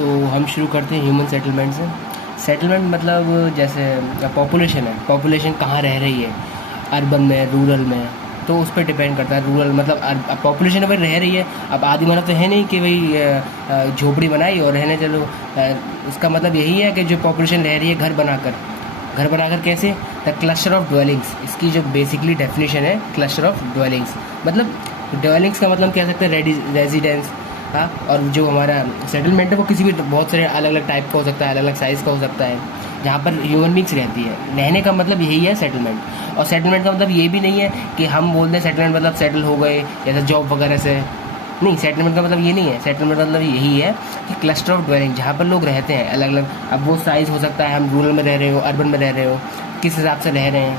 तो हम शुरू करते हैं ह्यूमन सेटलमेंट से। सेटलमेंट मतलब जैसे पॉपुलेशन है, पॉपुलेशन कहाँ रह रही है, अर्बन में, रूरल में, तो उस पर डिपेंड करता है। रूरल मतलब पॉपुलेशन अगर रह रही है, अब आदि मानव तो है नहीं कि भाई झोपड़ी बनाई और रहने चलो। इसका मतलब यही है कि जो पॉपुलेशन रह रही है घर बनाकर कैसे, द क्लस्टर ऑफ ड्वेलिंग्स। इसकी जो बेसिकली डेफिनेशन है क्लस्टर ऑफ ड्वेलिंग्स, मतलब ड्वेलिंग्स का मतलब कह सकते हैं रेजिडेंस। हाँ, और जो हमारा सेटलमेंट है वो किसी भी बहुत सारे अलग अलग टाइप का हो सकता है, अलग अलग साइज़ का हो सकता है, जहाँ पर ह्यूमन बींग्स रहती है। रहने का मतलब यही है सेटलमेंट। और सेटलमेंट का मतलब ये भी नहीं है कि हम बोलते हैं सेटलमेंट मतलब सेटल हो गए जैसे जॉब वगैरह से, नहीं। सेटलमेंट का मतलब ये नहीं है। सेटलमेंट मतलब यही है कि क्लस्टर ऑफ ड्वेलिंग, जहाँ पर लोग रहते हैं अलग अलग। अब वो साइज़ हो सकता है, हम रूरल में रह रहे हो, अर्बन में रह रहे हो, किस हिसाब से रह रहे हैं,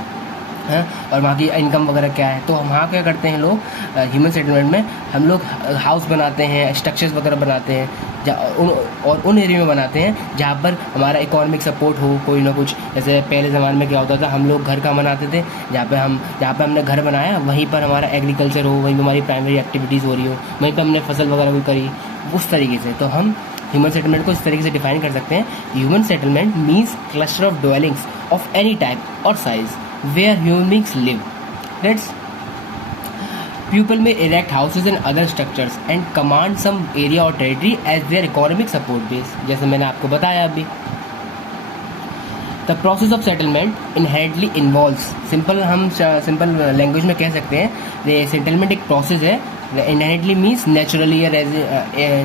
हाँ, और वहाँ की इनकम वगैरह क्या है। तो वहाँ क्या करते हैं लोग ह्यूमन सेटलमेंट में, हम लोग हाउस बनाते हैं, स्ट्रक्चर्स वगैरह बनाते हैं उन एरिया में बनाते हैं जहाँ पर हमारा इकोनॉमिक सपोर्ट हो, कोई ना कुछ। जैसे पहले ज़माने में क्या होता था, हम लोग घर का बनाते थे, जहाँ पे हमने घर बनाया वहीं पर हमारा एग्रीकल्चर हो, वहीं पर हमारी प्राइमरी एक्टिविटीज़ हो रही हो, वहीं पर हमने फसल वगैरह भी करी, उस तरीके से। तो हम ह्यूमन सेटलमेंट को इस तरीके से डिफाइन कर सकते हैं। Human settlement means cluster of dwellings of any type और size where human beings live. Let's people may erect houses and other structures and command some area or territory as their economic support base. जैसे मैंने आपको बताया अभी। The process of settlement inherently involves, हम simple language में कह सकते हैं, सेटलमेंट एक प्रोसेस है। इनहेरेंटली मीन्स नेचुरली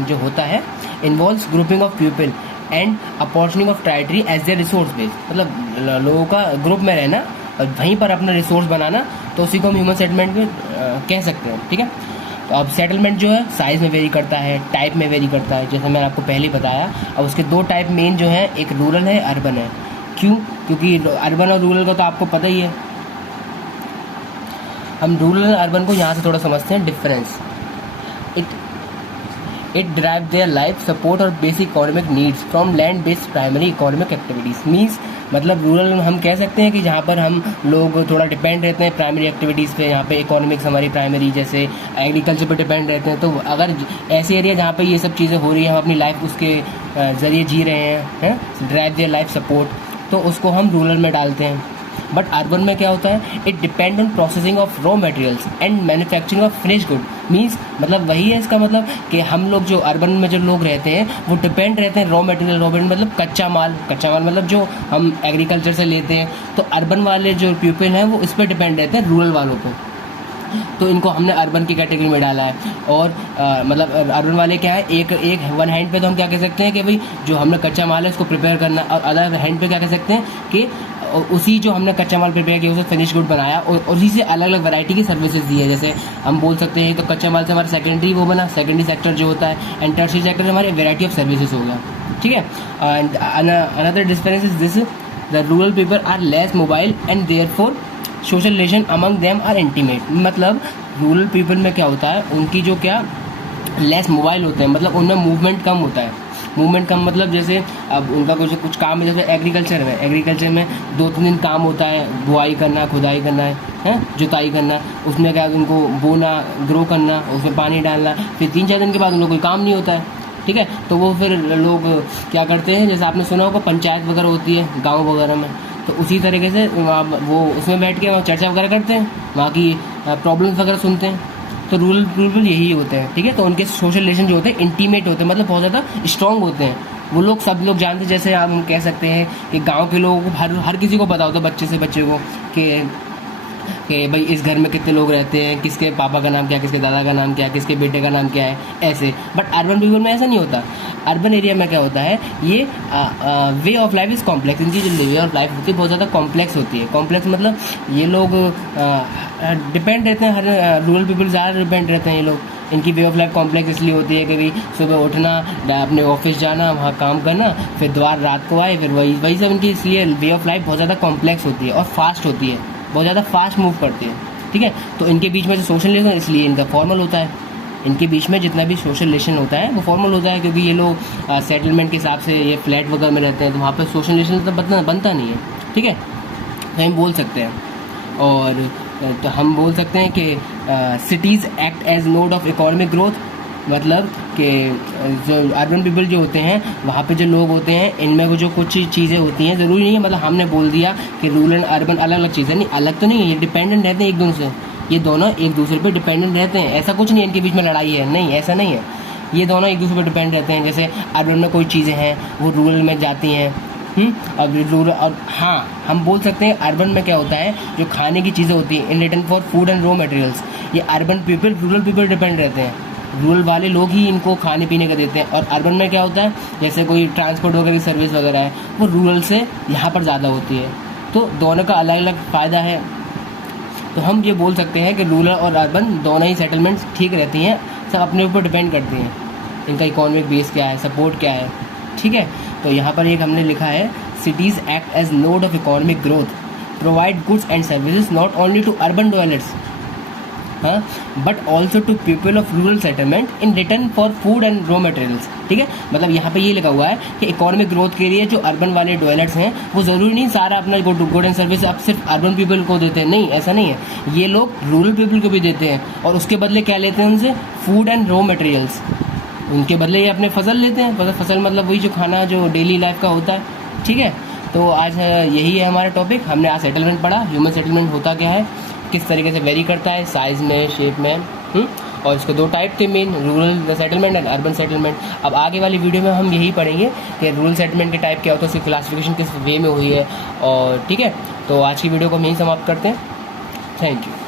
जो होता है, involves grouping of people and opportunity of territory as their resource base. मतलब लोगों का ग्रुप में रहना और वहीं पर अपना रिसोर्स बनाना, तो उसी को हम ह्यूमन सेटलमेंट में कह सकते हैं। ठीक है, तो अब सेटलमेंट जो है साइज़ में वेरी करता है, टाइप में वेरी करता है, जैसे मैंने आपको पहले ही बताया। अब उसके दो टाइप मेन जो है, एक रूरल है, अर्बन है। क्यों? क्योंकि अर्बन और रूरल का तो आपको पता ही है। हम रूरल और अर्बन को यहाँ से थोड़ा समझते हैं difference. It drive their life support और basic economic needs from land based primary economic activities. Means मतलब रूरल हम कह सकते हैं कि जहाँ पर हम लोग थोड़ा डिपेंड रहते हैं प्राइमरी एक्टिविटीज़ पे, यहाँ पे इकोनॉमिक्स हमारी प्राइमरी जैसे एग्रीकल्चर पे डिपेंड रहते हैं। तो अगर ऐसे एरिया जहाँ पे ये सब चीज़ें हो रही हैं, हम अपनी लाइफ उसके ज़रिए जी रहे हैं, ड्राइव देयर लाइफ सपोर्ट, तो उसको हम रूरल में डालते हैं। बट अर्बन में क्या होता है, it depend on processing of raw materials and manufacturing of finish good. Means मतलब वही है इसका मतलब कि हम लोग जो अर्बन में जो लोग रहते हैं वो डिपेंड रहते हैं रॉ मटेरियल मतलब कच्चा माल मतलब जो हम एग्रीकल्चर से लेते हैं। तो अर्बन वाले जो पीपल हैं वो इस पर डिपेंड रहते हैं रूरल वालों पर, तो इनको हमने अर्बन की कैटेगरी में डाला है। और मतलब अर्बन वाले क्या है, एक वन हैंड पे तो हम क्या कह सकते हैं कि भाई जो हमने कच्चा माल है उसको प्रिपेयर करना, और अदर हैंड पे क्या कह सकते हैं कि उसी जो हमने कच्चा माल प्रिपेयर किया उसे फिनिश गुड बनाया और उसी से अलग अलग वैरायटी की सर्विसेज दी है। जैसे हम बोल सकते हैं तो कच्चा माल से हमारा सेकेंडरी वो बना, सेकेंडरी सेक्टर जो होता है, एंड टर्शियरी सेक्टर से हमारी वैरायटी ऑफ सर्विसेज हो गया। ठीक है, and another difference is this, the rural people are less mobile and therefore social relation among them are intimate. मतलब रूरल पीपल में क्या होता है, उनकी जो क्या लेस मोबाइल होते हैं, मतलब उनमें मूवमेंट कम होता है। मूवमेंट कम मतलब जैसे अब उनका कुछ काम है, जैसे एग्रीकल्चर में 2-3 दिन काम होता है, बुआई करना, खुदाई करना है, जुताई करना, उसमें क्या उनको बोना, ग्रो करना, उसमें पानी डालना, फिर 3-4 दिन के बाद उनको कोई काम नहीं होता है। ठीक है, तो वो फिर लोग क्या करते हैं, जैसे आपने सुना होगा पंचायत वगैरह होती है गाँव वगैरह में, तो उसी तरीके से वो उसमें बैठ के वहाँ चर्चा वगैरह करते हैं, वहाँ की प्रॉब्लम्स वगैरह सुनते हैं। तो रूरल पीपल यही होते हैं। ठीक है, तो उनके सोशल रिलेशन जो होते हैं इंटीमेट होते हैं, मतलब बहुत ज़्यादा स्ट्रॉन्ग होते हैं। वो लोग सब लोग जानते हैं, जैसे हम कह सकते हैं कि गांव के लोगों को हर किसी को पता होता है, बच्चे से बच्चे को, कि भाई इस घर में कितने लोग रहते हैं, किसके पापा का नाम क्या है, किसके दादा का नाम क्या है, किसके बेटे का नाम क्या है, ऐसे। बट अर्बन पीपल में ऐसा नहीं होता। अर्बन एरिया में क्या होता है, ये way of life is complex. इनकी जो वे ऑफ लाइफ होती है बहुत ज़्यादा कॉम्प्लेक्स होती है। कॉम्प्लेक्स मतलब ये लोग डिपेंड रहते हैं, हर रूरल पीपल ज़्यादा डिपेंड रहते हैं ये लोग। इनकी वे ऑफ लाइफ कॉम्प्लेक्स इसलिए होती है कि भाई सुबह उठना, अपने ऑफिस जाना, वहाँ काम करना, फिर दोबारा रात को आए, फिर वही सब इनकी, इसलिए वे ऑफ लाइफ बहुत ज़्यादा कॉम्प्लेक्स होती है और फास्ट होती है, बहुत ज़्यादा फास्ट मूव करती है। ठीक है, तो इनके बीच में जो सोशल रिलेशन इसलिए इनका फॉर्मल होता है। इनके बीच में जितना भी सोशल रिलेशन होता है वो फॉर्मल होता है, क्योंकि ये लोग सेटलमेंट के हिसाब से ये फ्लैट वगैरह में रहते हैं, तो वहाँ पर सोशल रिलेशन तो बनता नहीं है। ठीक है, तो हम बोल सकते हैं, और तो हम बोल सकते हैं कि cities act as node of economic growth मतलब कि जो अर्बन पीपल जो होते हैं वहाँ पे जो लोग होते हैं इनमें वो जो कुछ चीज़ें होती हैं, ज़रूरी नहीं है मतलब हमने बोल दिया कि रूरल एंड अर्बन अलग अलग चीज़ें, नहीं अलग तो नहीं है, ये डिपेंडेंट रहते हैं एक दूसरे से, ये दोनों एक दूसरे पे डिपेंडेंट रहते हैं। ऐसा कुछ नहीं है इनके बीच में लड़ाई है, नहीं ऐसा नहीं है, ये दोनों एक दूसरे पे डिपेंड रहते हैं। जैसे अर्बन में कोई चीज़ें हैं वो रूरल में जाती हैं, अब रूरल, और हाँ हम बोल सकते हैं अर्बन में क्या होता है, जो खाने की चीज़ें होती हैं in return for food and raw materials, ये urban people rural people depend रहते हैं, रूरल वाले लोग ही इनको खाने पीने का देते हैं। और अर्बन में क्या होता है, जैसे कोई ट्रांसपोर्ट वगैरह की सर्विस वगैरह है वो रूरल से यहाँ पर ज़्यादा होती है, तो दोनों का अलग अलग फ़ायदा है। तो हम ये बोल सकते हैं कि रूरल और अर्बन दोनों ही सेटलमेंट्स ठीक रहती हैं, सब अपने ऊपर डिपेंड करती हैं, इनका इकोनॉमिक बेस क्या है, सपोर्ट क्या है, ठीक है। तो यहाँ पर एक हमने लिखा है, cities act as node of economic growth, provide goods and services not only to urban dwellers but also to people of rural settlement in return for food and raw materials, ठीक है। मतलब यहाँ पे ये लगा हुआ है कि इकोनॉमिक ग्रोथ के लिए जो अर्बन वाले डवेलर्स हैं वो ज़रूरी नहीं सारा अपना गुड एंड सर्विस आप सिर्फ अर्बन पीपल को देते हैं, नहीं ऐसा नहीं है, ये लोग रूरल पीपल को भी देते हैं और उसके बदले क्या लेते हैं उनसे, फूड एंड रॉ मटेरियल्स, उनके बदले ये अपने फसल लेते हैं, फसल मतलब वही जो खाना जो डेली लाइफ का होता है, ठीक है। तो आज यही है हमारा टॉपिक, हमने आज सेटलमेंट पढ़ा, ह्यूमन सेटलमेंट होता क्या है, किस तरीके से वेरी करता है साइज़ में, शेप में, और इसके दो टाइप थे main, rural settlement and urban settlement. अब आगे वाली वीडियो में हम यही पढ़ेंगे कि रूरल सेटलमेंट के टाइप क्या होता है, उसकी क्लासिफिकेशन किस वे में हुई है, और ठीक है। तो आज की वीडियो को हम यहीं समाप्त करते हैं, थैंक यू।